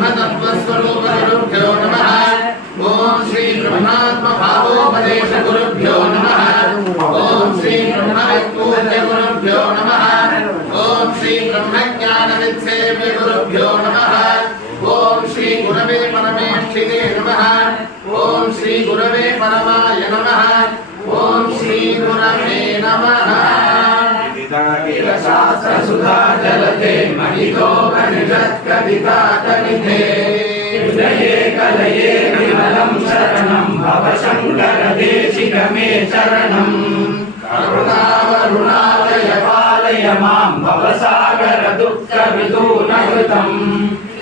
ब्रह्मतत्त्वस्वरूपगुरुभ्यो नमः। ओम श्री ब्रह्मात्मभावोपदेशगुरुभ्यो नमः। ओम श्री ब्रह्मविद्पूज्यगुरुभ्यो नमः। ओम श्री ब्रह्मज्ञानविच्छेद्यगुरुभ्यो नमः। ओम श्री गुरवे परमेष्ठिने नमः। ओम श्री गुरवे परमाय नमः। ओम श्री गुरवे नमः। शास्त्र सुधा जलते महितो कनिषत्कविता तनिधे हृदये कलये विमलं शरणं भव शंकर देशिक मे चरणं करुणावरुणालय पालय मां भवसागर दुःख विदूनकृतं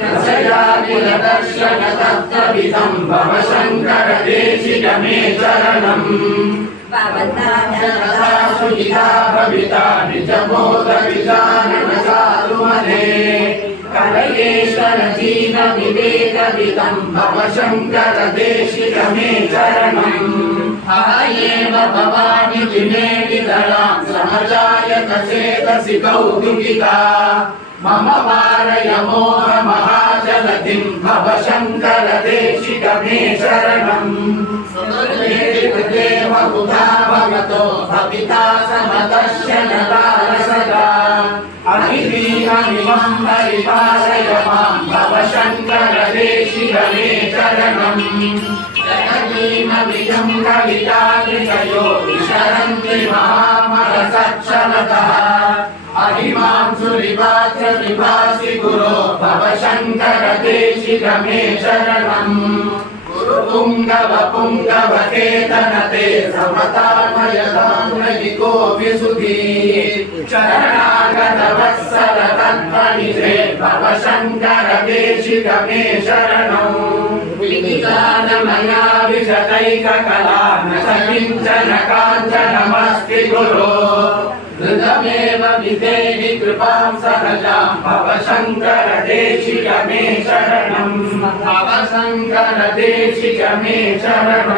रसयाकुलदर्शन तत्त्वविदं भव शंकर देशिक मे चरणं सुखिता भविता निजबोध विजानन साधुमने कलयेश्वर जीन विवेकविदं भव शंकर देशिक मे चरणं अहयेव भवानि जिमे विदलां समजायत चेतसि कौतुकिता मम वारय मोह महाजलधिं भव शंकर देशिक मे शरणं देव बुधा भवतो भविता समदर्शनतार सदा अभिधीममिमं परिपालय मां भव शंकर देशिक मे चरणं जगदीमविजं कविताकृतयो विशरन्ति महामहसच्छलतः अहिमांसु विभास्य विभासि गुरो भव शंकर देशिक मे शरणं पुंगव पुंगव केतनते समतामयदाम्रयिको विसुधी शरणागत वत्सल तत्त्वनिधे भव शंकर देशिक मे शरणं विज्ञानमया विशतैककला न स किञ्चन काञ्चनमस्ति गुरो हृदमेव विधेहि कृपां सहजां भव शंकर देशिक मे शरणं भव शंकर देशिक मे शरणम्।